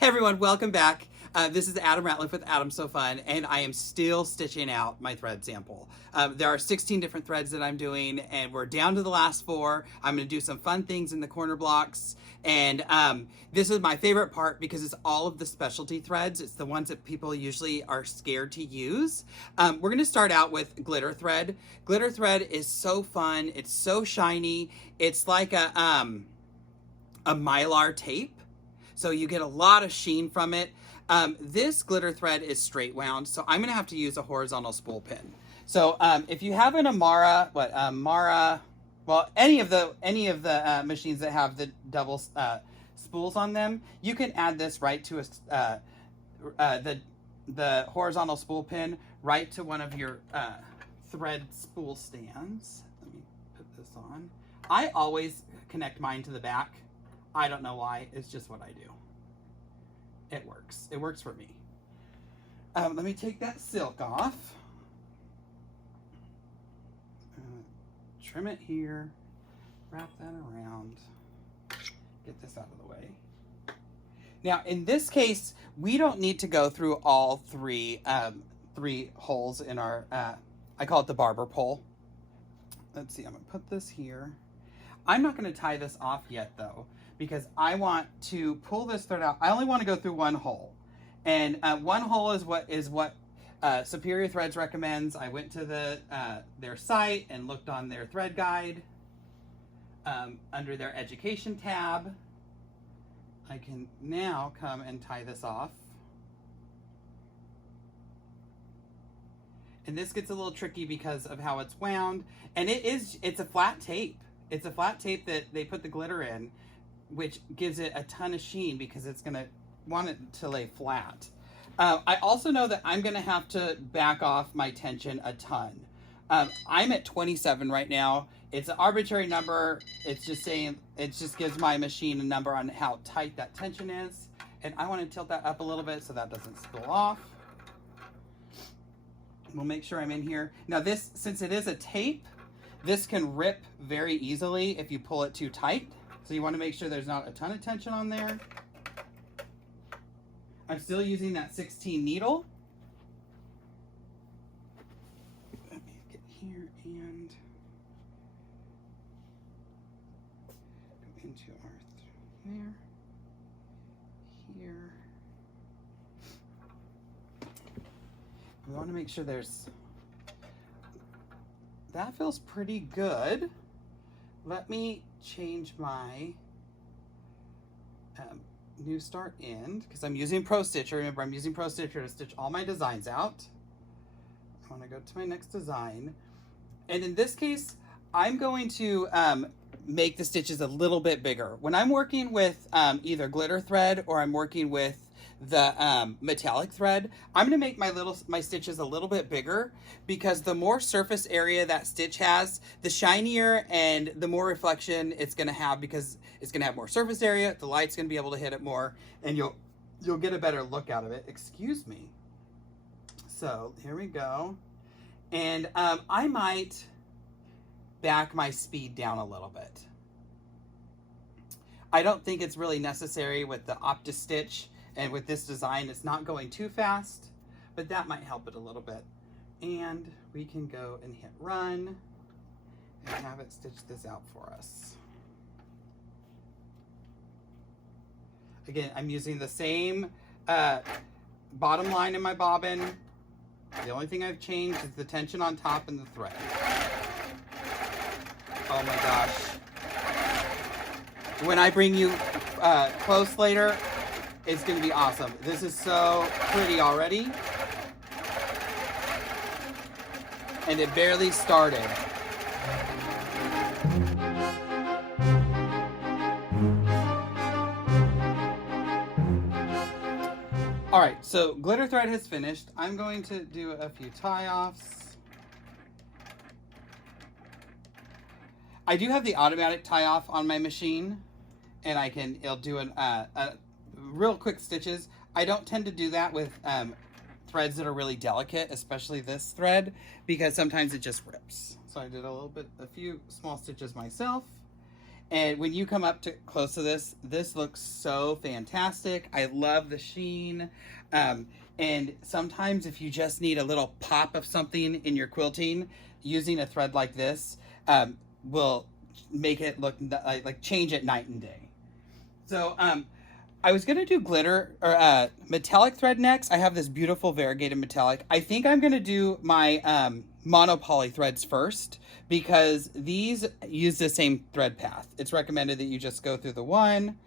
Hey everyone, welcome back. This is Adam Ratliff with Adam So Fun, and I am still stitching out my thread sample. There are 16 different threads that I'm doing, and we're down to the last 4. I'm going to do some fun things in the corner blocks, and this is my favorite part because it's all of the specialty threads. It's the ones that people usually are scared to use. We're going to start out with glitter thread. Glitter thread is so fun. It's so shiny. It's like a mylar tape. So you get a lot of sheen from it. This glitter thread is straight wound, so I'm gonna have to use a horizontal spool pin. So if you have an Amara, well, any of the machines that have the double spools on them, you can add this right to the horizontal spool pin right to one of your thread spool stands. Let me put this on. I always connect mine to the back. I don't know why, it's just what I do. It works. It works for me. Let me take that silk off. Trim it here. Wrap that around. Get this out of the way. Now, in this case, we don't need to go through all three holes in our, I call it the barber pole. Let's see, I'm gonna put this here. I'm not gonna tie this off yet though, because I want to pull this thread out. I only want to go through one hole. And one hole is what Superior Threads recommends. I went to their site and looked on their thread guide under their education tab. I can now come and tie this off. And this gets a little tricky because of how it's wound. And it's a flat tape. It's a flat tape that they put the glitter in, which gives it a ton of sheen because it's gonna want it to lay flat. I also know that I'm gonna have to back off my tension a ton. I'm at 27 right now. It's an arbitrary number. It's just saying, it just gives my machine a number on how tight that tension is. And I wanna tilt that up a little bit so that doesn't spill off. We'll make sure I'm in here. Now this, since it is a tape, this can rip very easily if you pull it too tight. So you want to make sure there's not a ton of tension on there. I'm still using that 16 needle. Let me get here and go into our there, here. We want to make sure that feels pretty good. Let me change my new start end because I'm using Pro Stitcher. Remember, I'm using Pro Stitcher to stitch all my designs out. I want to go to my next design. And in this case, I'm going to make the stitches a little bit bigger. When I'm working with either glitter thread or I'm working with the metallic thread, I'm going to make my stitches a little bit bigger because the more surface area that stitch has, the shinier and the more reflection it's going to have because it's going to have more surface area. The light's going to be able to hit it more and you'll get a better look out of it. Excuse me. So here we go. And I might back my speed down a little bit. I don't think it's really necessary with the OptiStitch. And with this design, it's not going too fast, but that might help it a little bit. And we can go and hit run and have it stitch this out for us. Again, I'm using the same bottom line in my bobbin. The only thing I've changed is the tension on top and the thread. Oh my gosh. When I bring you close later, it's going to be awesome. This is so pretty already. And it barely started. All right, so glitter thread has finished. I'm going to do a few tie-offs. I do have the automatic tie-off on my machine, and it'll do real quick stitches. I don't tend to do that with threads that are really delicate, especially this thread, because sometimes it just rips. So I did a few small stitches myself, And when you come up to close to this, this looks so fantastic. I love the sheen. And sometimes if you just need a little pop of something in your quilting, using a thread like this will make it look like change it night and day. So I was gonna do glitter or metallic thread next. I have this beautiful variegated metallic. I think I'm gonna do my monopoly threads first because these use the same thread path. It's recommended that you just go through the one.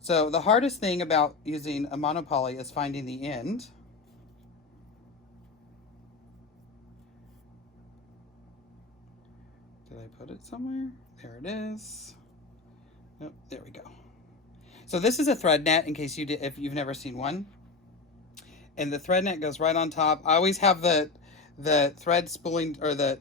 So the hardest thing about using a monopoly is finding the end. Did I put it somewhere? There it is. Oh, there we go. So this is a thread net in case if you've never seen one. And the thread net goes right on top. I always have the thread spooling, or the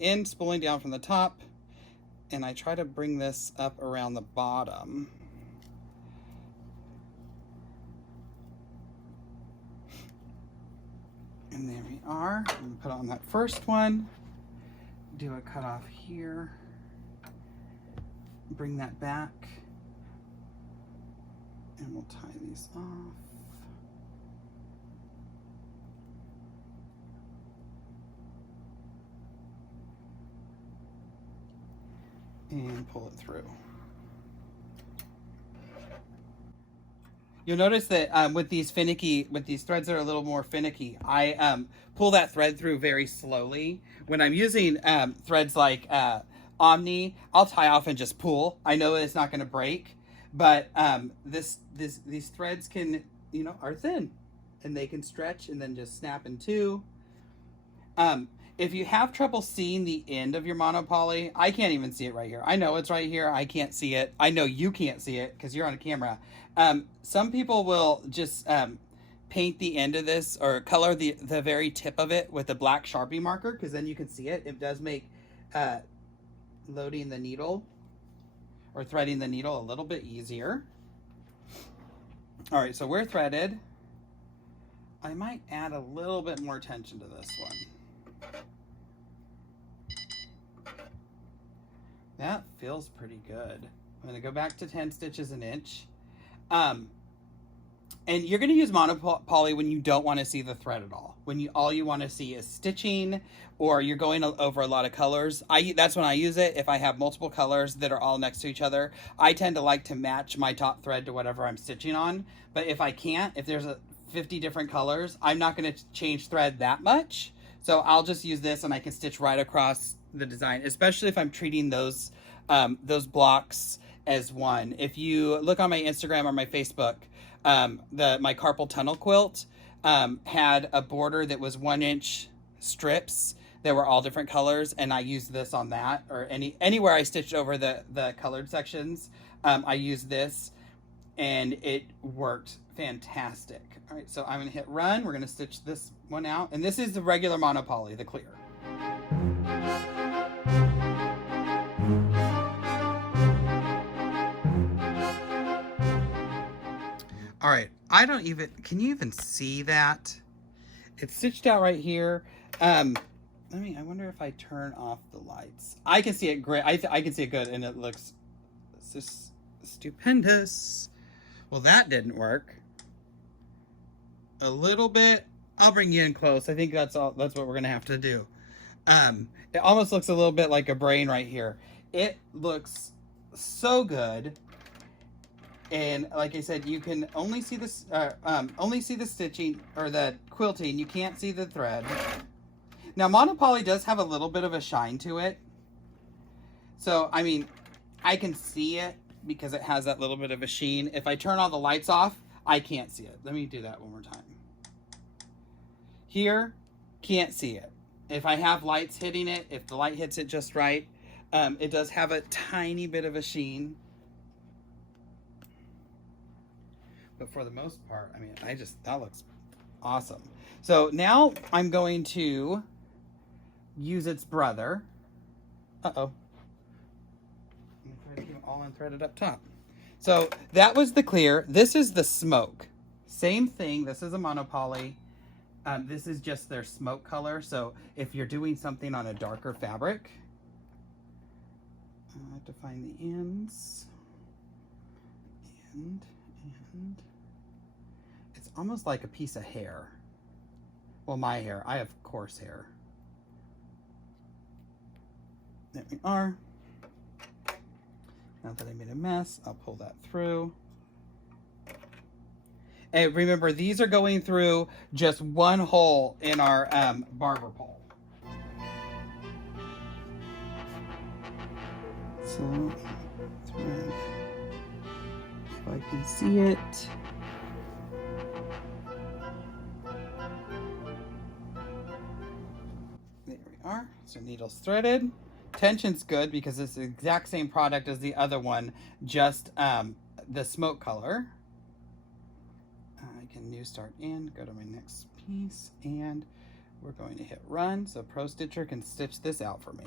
end spooling down from the top. And I try to bring this up around the bottom. And there we are. I'm gonna put on that first one. Do a cut off here. Bring that back. And we'll tie these off. And pull it through. You'll notice that with these threads that are a little more finicky, I pull that thread through very slowly. When I'm using threads like Omni, I'll tie off and just pull. I know it's not going to break, but these threads can, are thin, and they can stretch and then just snap in two. If you have trouble seeing the end of your monopoly, I can't even see it right here. I know it's right here. I can't see it. I know you can't see it because you're on a camera. Some people will just paint the end of this or color the very tip of it with a black Sharpie marker because then you can see it. It does make loading the needle or threading the needle a little bit easier. All right, so we're threaded. I might add a little bit more tension to this one. That feels pretty good. I'm gonna go back to 10 stitches an inch. And you're gonna use monopoly when you don't wanna see the thread at all. When all you wanna see is stitching, or you're going over a lot of colors. That's when I use it. If I have multiple colors that are all next to each other, I tend to like to match my top thread to whatever I'm stitching on. But if I can't, if there's 50 different colors, I'm not gonna change thread that much. So I'll just use this and I can stitch right across the design, especially if I'm treating those blocks as one. If you look on my Instagram or my Facebook, my carpal tunnel quilt had a border that was 1-inch strips that were all different colors, and I used this on that, or anywhere I stitched over the colored sections, I used this, and it worked fantastic. All right, so I'm gonna hit run. We're gonna stitch this one out, and this is the regular monopoly, the clear. All right, can you even see that? It's stitched out right here. I wonder if I turn off the lights. I can see it great. I can see it good, and it looks just stupendous. Well, that didn't work. A little bit. I'll bring you in close. I think that's what we're gonna have to do. It almost looks a little bit like a brain right here. It looks so good. And like I said, you can only see this, only see the stitching or the quilting. You can't see the thread. Now, monopoly does have a little bit of a shine to it. So, I mean, I can see it because it has that little bit of a sheen. If I turn all the lights off, I can't see it. Let me do that one more time. Here, can't see it. If I have lights hitting it, if the light hits it just right, it does have a tiny bit of a sheen. But for the most part, I mean, that looks awesome. So now I'm going to use its brother. Uh-oh. I'm gonna try to keep it all unthreaded up top. So that was the clear. This is the smoke. Same thing. This is a monopoly. This is just their smoke color. So if you're doing something on a darker fabric, I have to find the ends. And it's almost like a piece of hair. Well, my hair. I have coarse hair. There we are. Now that I made a mess, I'll pull that through. And remember, these are going through just one hole in our barber pole. So, thread, if I can see it. There we are. So needle's threaded. Tension's good because it's the exact same product as the other one, just the smoke color. I can new start in, go to my next piece, and we're going to hit run so Pro Stitcher can stitch this out for me.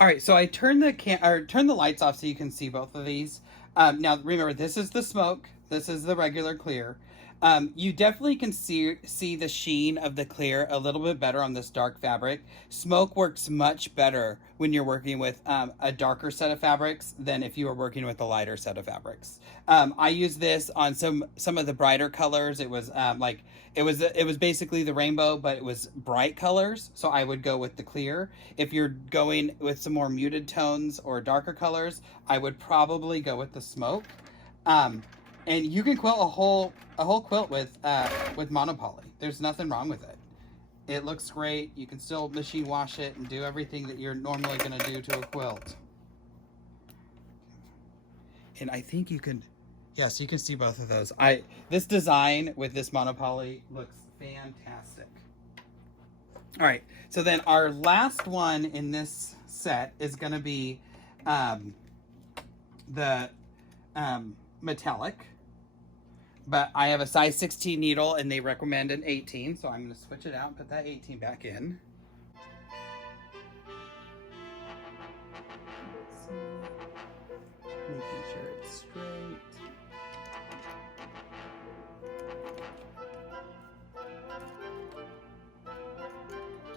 All right, so I turned the lights off so you can see both of these. Now remember, this is the smoke. This is the regular clear. You definitely can see the sheen of the clear a little bit better on this dark fabric. Smoke works much better when you're working with a darker set of fabrics than if you were working with a lighter set of fabrics. I used this on some of the brighter colors. It was it was basically the rainbow, but it was bright colors. So I would go with the clear. If you're going with some more muted tones or darker colors, I would probably go with the smoke. And you can quilt a whole quilt with monopoly. There's nothing wrong with it. It looks great. You can still machine wash it and do everything that you're normally going to do to a quilt. And I think you can, yes, you can see both of those. This design with this monopoly looks fantastic. All right, so then our last one in this set is going to be the metallic. But I have a size 16 needle and they recommend an 18, so I'm going to switch it out and put that 18 back in. Making sure it's straight.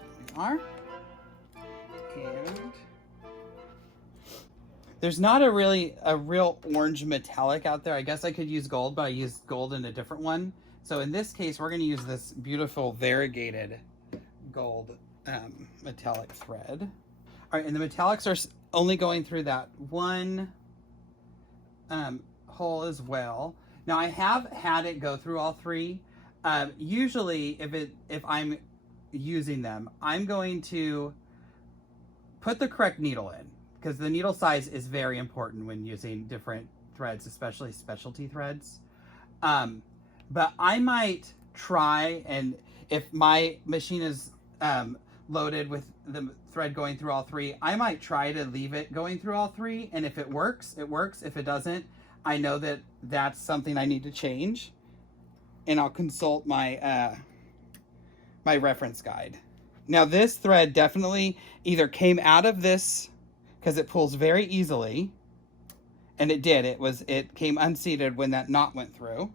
There we are. And there's not a real orange metallic out there. I guess I could use gold, but I used gold in a different one. So in this case, we're going to use this beautiful variegated gold metallic thread. All right, and the metallics are only going through that one hole as well. Now I have had it go through all three. Usually, if I'm using them, I'm going to put the correct needle in, because the needle size is very important when using different threads, especially specialty threads. But I might try, and if my machine is loaded with the thread going through all three, I might try to leave it going through all three, and if it works, it works. If it doesn't, I know that that's something I need to change, and I'll consult my my reference guide. Now this thread definitely either came out of this, because it pulls very easily, and it did. It came unseated when that knot went through.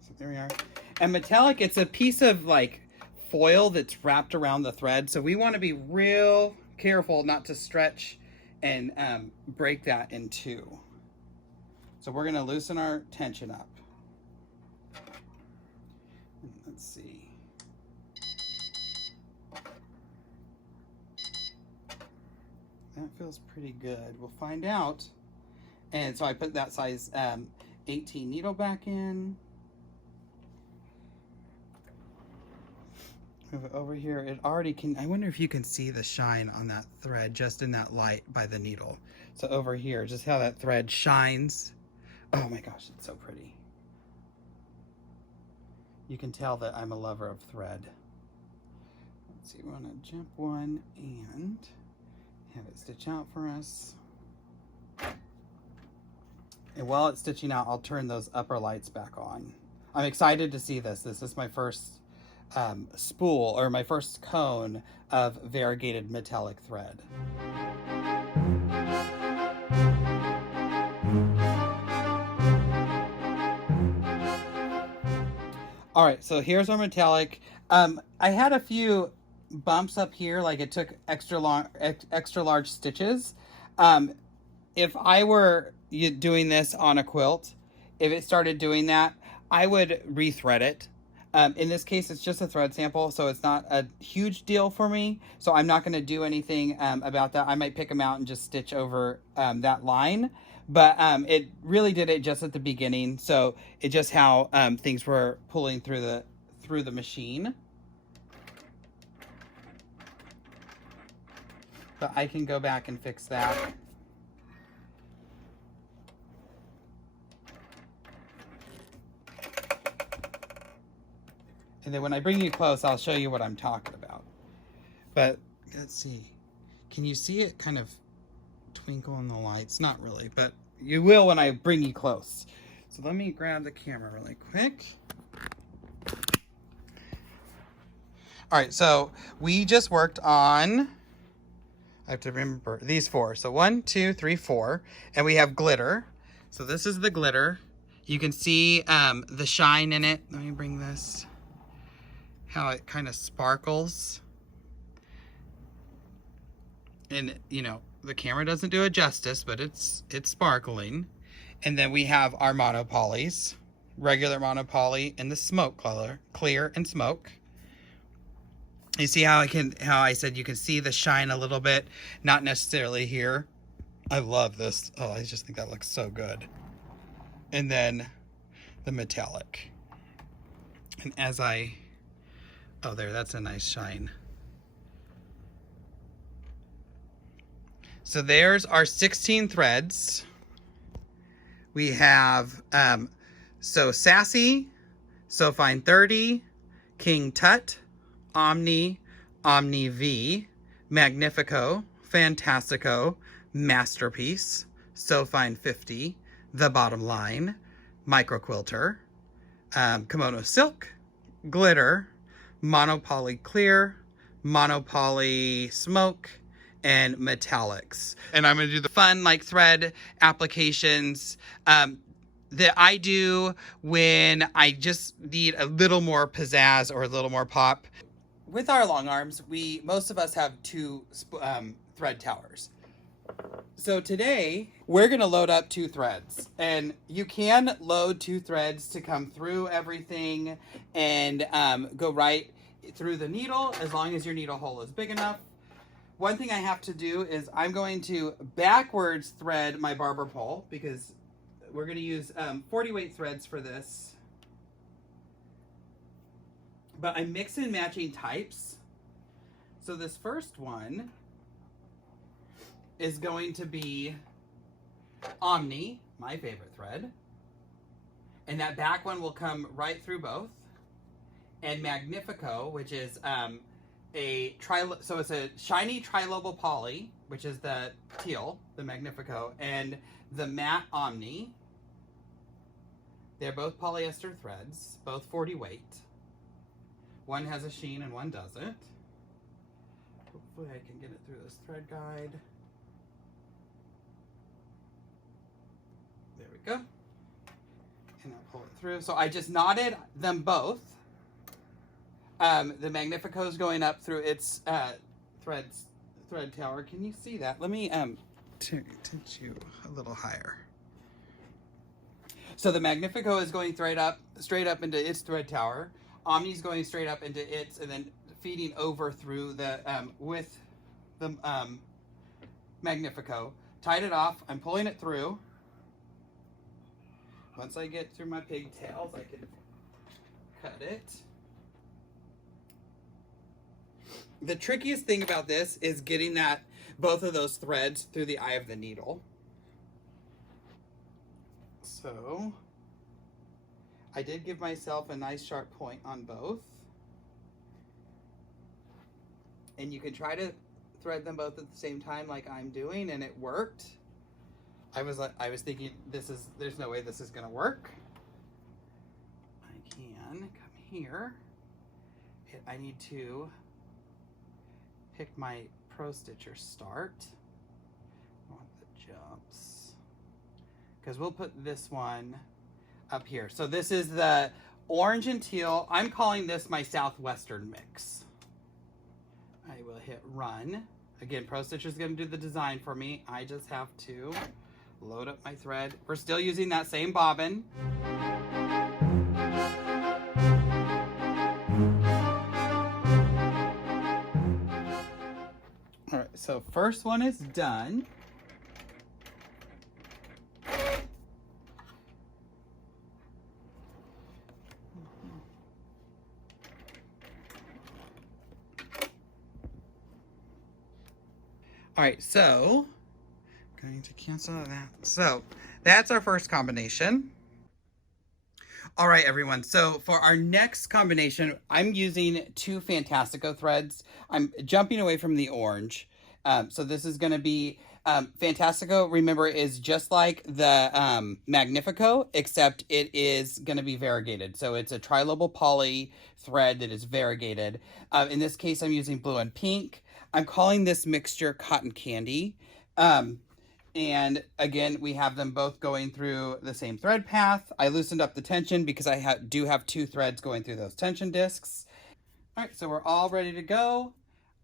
So there we are. And metallic, it's a piece of like foil that's wrapped around the thread, so we want to be real careful not to stretch and break that in two. So we're going to loosen our tension up. Let's see. That feels pretty good. We'll find out. And so I put that size 18 needle back in. Move it over here. It already can, I wonder if you can see the shine on that thread just in that light by the needle. So over here, just how that thread shines. Oh my gosh, it's so pretty. You can tell that I'm a lover of thread. Let's see, we want to jump one and have it stitch out for us. And while it's stitching out, I'll turn those upper lights back on. I'm excited to see this. This is my first spool, or my first cone of variegated metallic thread. All right, so here's our metallic. I had a few bumps up here, like it took extra large stitches. If I were doing this on a quilt, if it started doing that, I would rethread it. In this case, it's just a thread sample, so it's not a huge deal for me. So I'm not going to do anything about that. I might pick them out and just stitch over that line. But it really did it just at the beginning. So it just how things were pulling through the machine. But I can go back and fix that. And then when I bring you close, I'll show you what I'm talking about. But let's see. Can you see it kind of twinkle in the lights? Not really, but you will when I bring you close. So let me grab the camera really quick. All right, so we just worked on, I have to remember these 4. So 1, 2, 3, 4, and we have glitter. So this is the glitter. You can see the shine in it. Let me bring this. How it kind of sparkles. And, you know, the camera doesn't do it justice, but it's sparkling. And then we have our monopolys, regular monopoly and the smoke color, clear and smoke. You see how I said you can see the shine a little bit, not necessarily here. I love this. Oh, I just think that looks so good. And then the metallic. And as oh, there, that's a nice shine. So there's our 16 threads. We have, so Sassy, So Fine 30, King Tut, Omni, Omni V, Magnifico, Fantastico, Masterpiece, So Fine 50, The Bottom Line, Micro Quilter, Kimono Silk, Glitter, Monopoly Clear, Monopoly Smoke, and Metallics. And I'm going to do the fun like thread applications that I do when I just need a little more pizzazz or a little more pop. With our long arms, most of us have 2 thread towers. So today we're going to load up 2 threads, and you can load 2 threads to come through everything and go right through the needle as long as your needle hole is big enough. One thing I have to do is I'm going to backwards thread my barber pole because we're going to use 40 weight threads for this. But I'm mix and matching types. So this first one is going to be Omni, my favorite thread. And that back one will come right through both. And Magnifico, which is so it's a shiny trilobal poly, which is the teal, the Magnifico, and the matte Omni. They're both polyester threads, both 40 weight. One has a sheen and one doesn't. Hopefully I can get it through this thread guide. There we go. And I'll pull it through. So I just knotted them both. The Magnifico is going up through its thread tower. Can you see that? Let me tilt you a little higher. So the Magnifico is going straight up into its thread tower. Omni's going straight up into its, and then feeding over through the with the Magnifico. Tied it off. I'm pulling it through. Once I get through my pigtails, I can cut it. The trickiest thing about this is getting both of those threads through the eye of the needle. So I did give myself a nice sharp point on both. And you can try to thread them both at the same time like I'm doing, and it worked. I was thinking there's no way this is gonna work. I can come here. I need to pick my Pro Stitcher start. I want the jumps. Because we'll put this one up here. So this is the orange and teal. I'm calling this my Southwestern mix. I will hit run. Again, Pro Stitcher is going to do the design for me. I just have to load up my thread. We're still using that same bobbin. All right, so first one is done. All right, so going to cancel that. So that's our first combination. All right, everyone. So for our next combination, I'm using two Fantastico threads. I'm jumping away from the orange. So this is going to be Fantastico, remember, is just like the Magnifico, except it is going to be variegated. So it's a tri-lobe poly thread that is variegated. In this case, I'm using blue and pink. I'm calling this mixture Cotton Candy. And again, we have them both going through the same thread path. I loosened up the tension because I do have two threads going through those tension discs. All right, so we're all ready to go.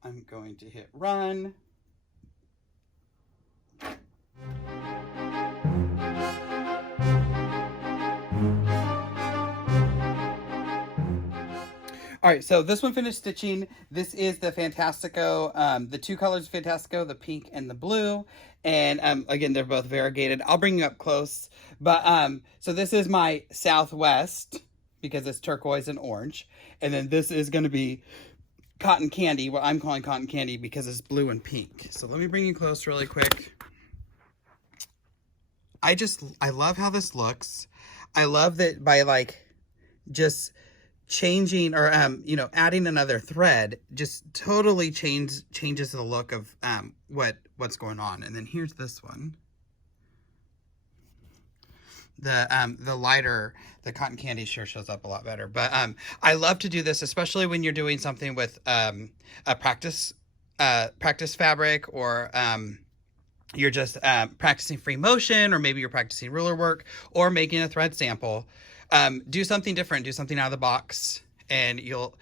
I'm going to hit run. All right, so this one finished stitching. This is the Fantastico, the two colors of Fantastico, the pink and the blue. And again, they're both variegated. I'll bring you up close. But so this is my Southwest because it's turquoise and orange. And then this is going to be Cotton Candy, what I'm calling Cotton Candy because it's blue and pink. So let me bring you close really quick. I love how this looks. I love that by like just changing or you know, adding another thread just totally changes the look of what's going on. And then here's this one, the lighter, the Cotton Candy sure shows up a lot better. But I love to do this, especially when you're doing something with a practice fabric, or you're just practicing free motion, or maybe you're practicing ruler work or making a thread sample. Do something different, do something out of the box, and you'll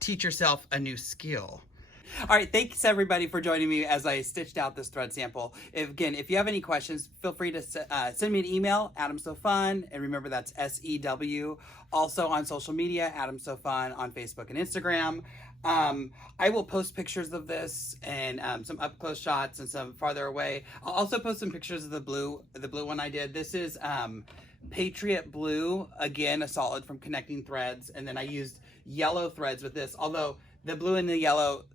teach yourself a new skill. All right, thanks everybody for joining me as I stitched out this thread sample. Again, if you have any questions, feel free to send me an email, AdamSoFun, and remember that's SEW. Also on social media, AdamSoFun on Facebook and Instagram. I will post pictures of this and some up close shots and some farther away. I'll also post some pictures of the blue one I did. This is Patriot Blue, again, a solid from Connecting Threads. And then I used yellow threads with this, although the blue and the yellow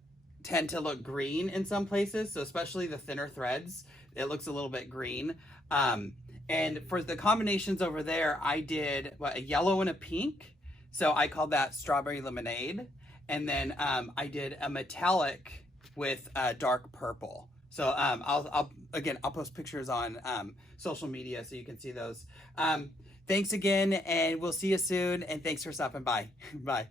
tend to look green in some places. So especially the thinner threads, it looks a little bit green. And for the combinations over there, I did a yellow and a pink. So I called that Strawberry Lemonade. And then I did a metallic with dark purple. So I'll post pictures on social media so you can see those. Thanks again, and we'll see you soon. And thanks for stopping by. Bye.